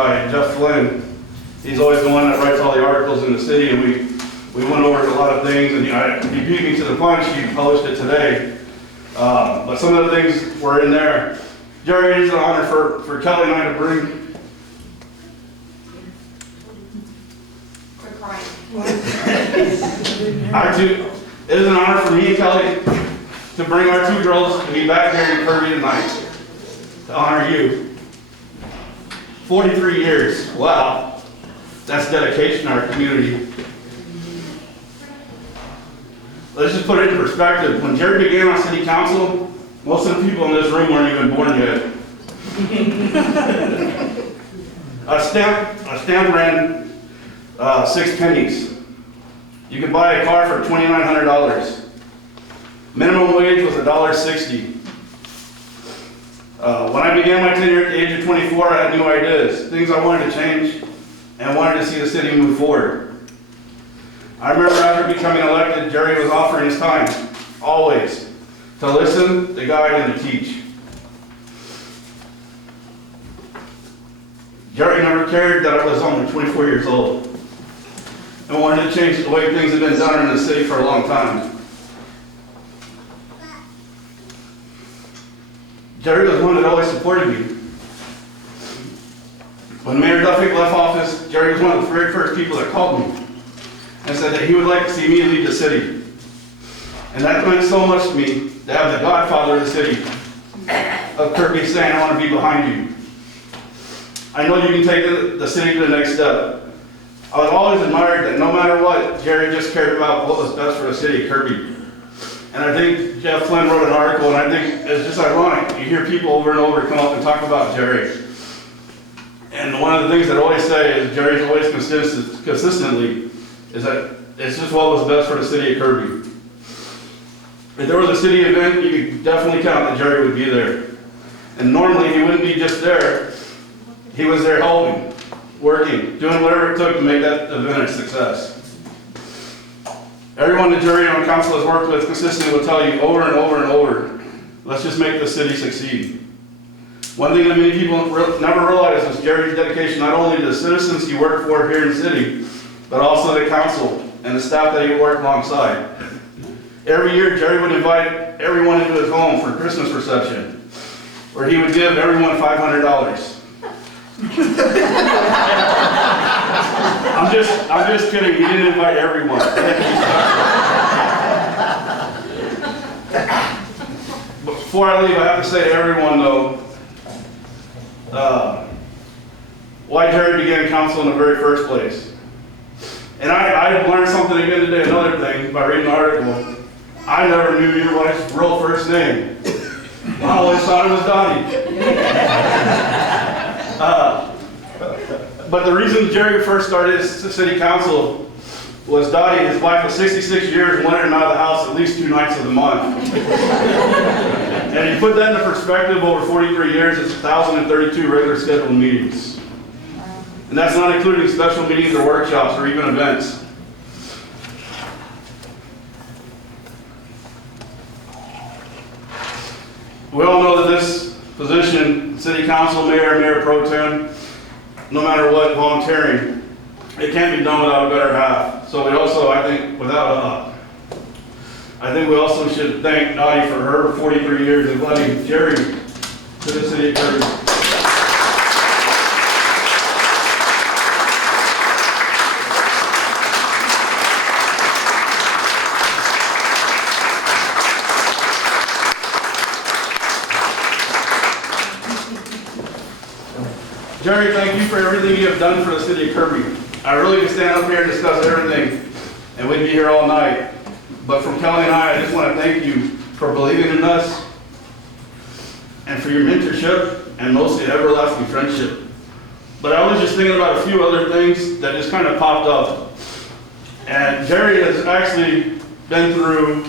by Jeff Flynn. He's always the one that writes all the articles in the city, and we went over a lot of things, and he beat me to the punch. He published it today. But some of the things were in there. Jerry, it is an honor for Kelly and I to bring. It is an honor for me and Kelly to bring our two girls to be back here in Kirby tonight to honor you. 43 years, wow. That's dedication to our community. Let's just put it in perspective. When Jerry began on city council, most of the people in this room weren't even born yet. A stamp ran 6 pennies. You could buy a car for $2,900. Minimum wage was $1.60. When I began my tenure at the age of 24, I had new ideas, things I wanted to change, and wanted to see the city move forward. I remember after becoming elected, Jerry was offering his time, always, to listen, to guide, and to teach. Jerry never cared that I was only 24 years old and wanted to change the way things have been done in the city for a long time. Jerry was one that always supported me. When Mayor Duffick left office, Jerry was one of the very first people that called me and said that he would like to see me lead the city. And that meant so much to me to have the godfather of the city of Kirby saying, I want to be behind you. I know you can take the city to the next step. I was always admired that no matter what, Jerry just cared about what was best for the city of Kirby. And I think Jeff Flynn wrote an article, and I think it's just ironic. You hear people over and over come up and talk about Jerry. And one of the things that I always say is Jerry's always consistently is that it's just what was best for the city of Kirby. If there was a city event, you could definitely count that Jerry would be there. And normally he wouldn't be just there. He was there helping, working, doing whatever it took to make that event a success. Everyone that Jerry on council has worked with consistently will tell you over and over and over, let's just make this city succeed. One thing that many people never realize is Jerry's dedication not only to the citizens he worked for here in the city, but also the council and the staff that he worked alongside. Every year, Jerry would invite everyone into his home for a Christmas reception, where he would give everyone $500. I'm just kidding. He didn't invite everyone. Before I leave, I have to say to everyone, though, why Jerry began council in the very first place. And I learned something again today, another thing, by reading the article. I never knew your wife's real first name. I always thought it was Donnie. But the reason Jerry first started his city council was Dottie, his wife of 66 years, wanted him out of the house at least 2 nights of the month. And he put that into perspective, over 43 years, it's 1,032 regular scheduled meetings. And that's not including special meetings or workshops or even events. We all know that this position, city council, mayor pro tem, no matter what, volunteering, it can't be done without a better half. So we also, I think we also should thank Dottie for her 43 years of letting Jerry to the city of Kirby. Jerry, thank you for everything you have done for the city of Kirby. I really could stand up here and discuss everything, and we'd be here all night. But from Kelly and I just want to thank you for believing in us and for your mentorship and mostly everlasting friendship. But I was just thinking about a few other things that just kind of popped up. And Jerry has actually been through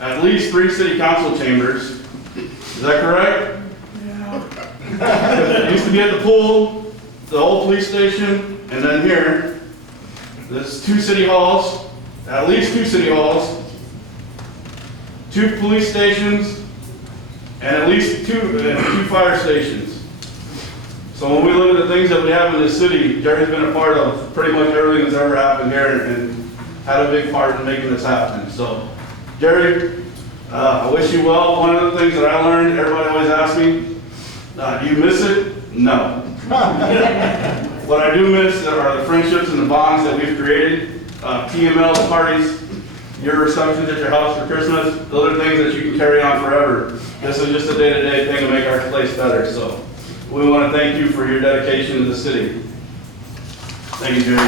at least 3 city council chambers. Is that correct? It used to be at the pool, the old police station, and then here. There's 2 city halls, at least 2 city halls, 2 police stations, and at least 2 fire stations. So when we look at the things that we have in this city, Jerry's been a part of pretty much everything that's ever happened here and had a big part in making this happen. So, Jerry, I wish you well. One of the things that I learned, everybody always asks me, do you miss it? No. What I do miss are the friendships and the bonds that we've created. TML parties, your receptions at your house for Christmas, those are things that you can carry on forever. This is just a day-to-day thing to make our place better. So we want to thank you for your dedication to the city. Thank you, Jerry.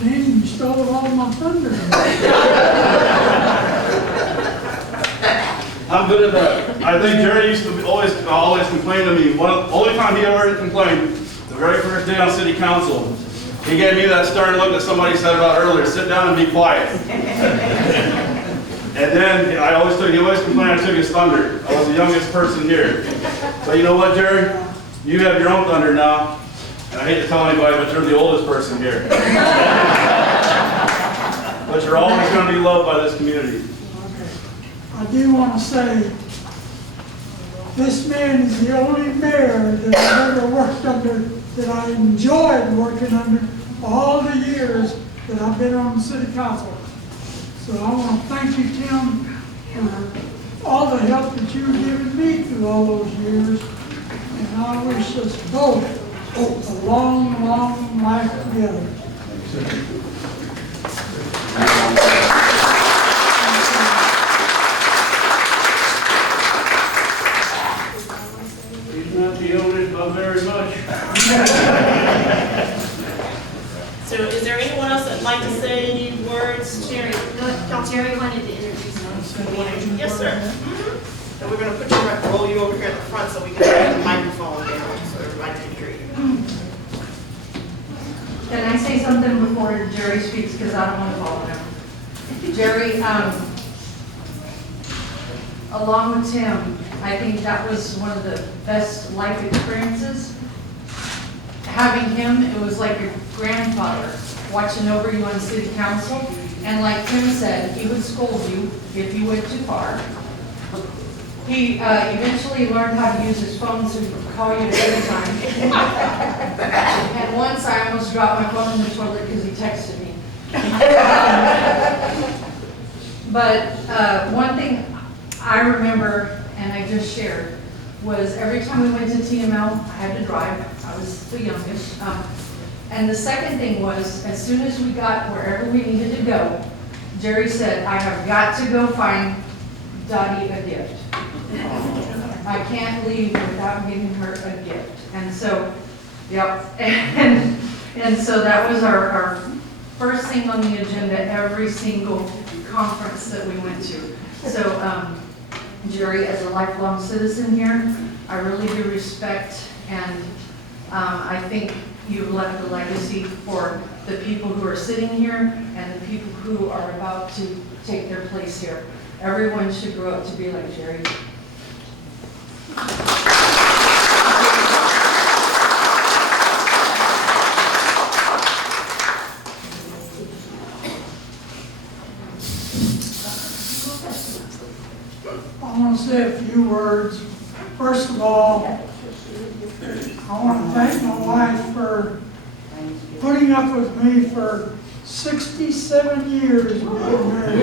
Dang, you stole all my thunder. I'm good at that. I think Jerry used to always complain to me. Only time he ever complained, the very first day on city council, he gave me that stern look that somebody said about earlier, sit down and be quiet. And then he always complained I took his thunder. I was the youngest person here. So you know what, Jerry? You have your own thunder now. And I hate to tell anybody, but you're the oldest person here. But you're always going to be loved by this community. I do want to say, this man is the only mayor that I've ever worked under, that I enjoyed working under all the years that I've been on the city council. So I want to thank you, Tim, for all the help that you've given me through all those years. And I wish us both a long, long life together. He's not the oldest, but very much. So is there anyone else that'd like to say any words? Jerry, Jerry wanted to introduce himself. Yes, sir. And we're gonna roll you over here at the front so we can have the microphone down so everybody can hear you. Can I say something before Jerry speaks, because I don't want to follow him? Jerry, along with Tim, I think that was one of the best life experiences. Having him, it was like your grandfather watching over you on city council. And like Tim said, he would scold you if you went too far. He eventually learned how to use his phone so he could call you at any time. And once I almost dropped my phone in the toilet because he texted me. But one thing I remember, and I just shared, was every time we went to TML, I had to drive. I was the youngest. And the second thing was, as soon as we got wherever we needed to go, Jerry said, I have got to go find Dottie a gift. I can't leave without getting her a gift. And so, yep. And so that was our first thing on the agenda every single conference that we went to. So, Jerry, as a lifelong citizen here, I really do respect, and I think you've left a legacy for the people who are sitting here and the people who are about to take their place here. Everyone should grow up to be like Jerry. I want to say a few words. First of all, I want to thank my wife for putting up with me for 67 years we've been married.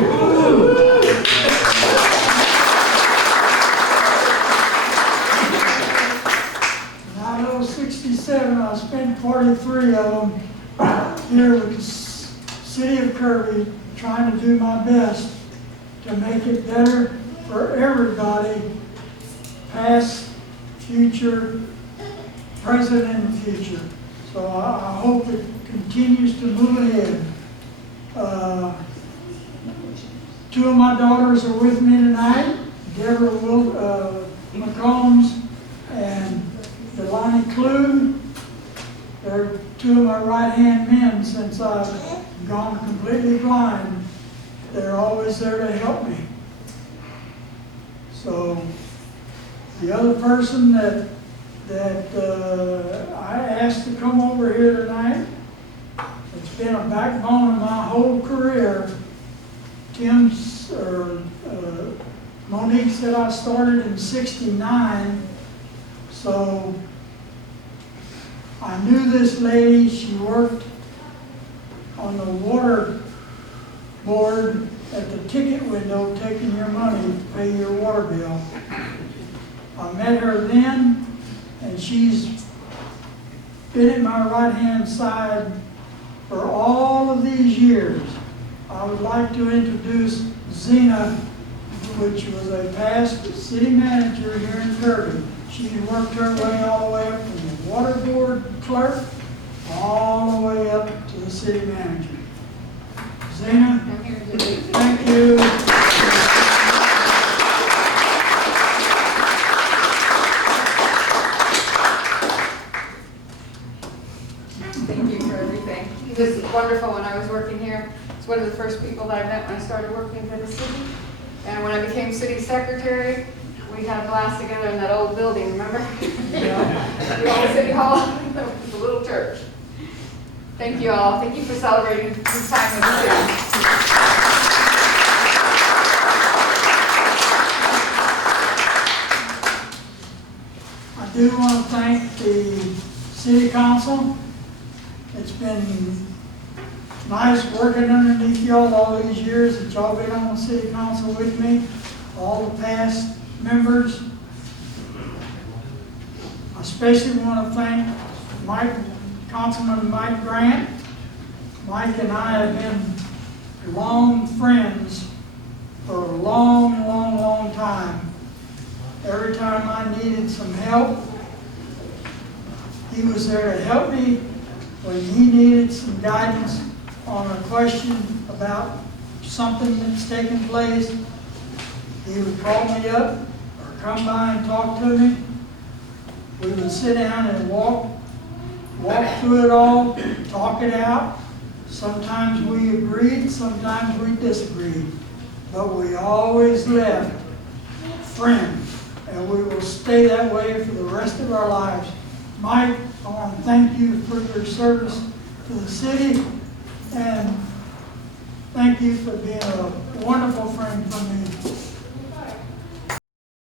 And out of those 67, I spent 43 of them here with the city of Kirby, trying to do my best to make it better for everybody, past, future, present, and future. So I hope it continues to move ahead. Two of my daughters are with me tonight, Deborah McCombs and Delani Klug. They're two of my right-hand men since I've gone completely blind. They're always there to help me. So, The other person that I asked to come over here tonight, it's been a backbone of my whole career. Monique said I started in '69, so I knew this lady. She worked on the water board at the ticket window, taking your money to pay your water bill. I met her then, and she's been at my right-hand side for all of these years. I would like to introduce Zena, which was a past city manager here in Kirby. She worked her way all the way up from the water board clerk all the way up to the city manager. Zena, I'm here today. thank you. Thank you for everything. This is wonderful. When I was working here, it's one of the first people that I met when I started working for the city. And when I became city secretary, we had a blast together in that old building, remember? The old city hall, it was a little church. Thank you all. Thank you for celebrating this time with the city. I do want to thank the city council. It's been nice working underneath y'all all these years that y'all been on the city council with me, all the past members. I especially want to thank Councilman Mike Grant. Mike and I have been long friends for a long, long, long time. Every time I needed some help, he was there to help me. When he needed some guidance on a question about something that's taken place, he would call me up or come by and talk to me. We would sit down and walk through it all, talk it out. Sometimes we agreed, sometimes we disagreed, but we always left friends, and we will stay that way for the rest of our lives. Mike, I want to thank you for your service to the city, and thank you for being a wonderful friend for me.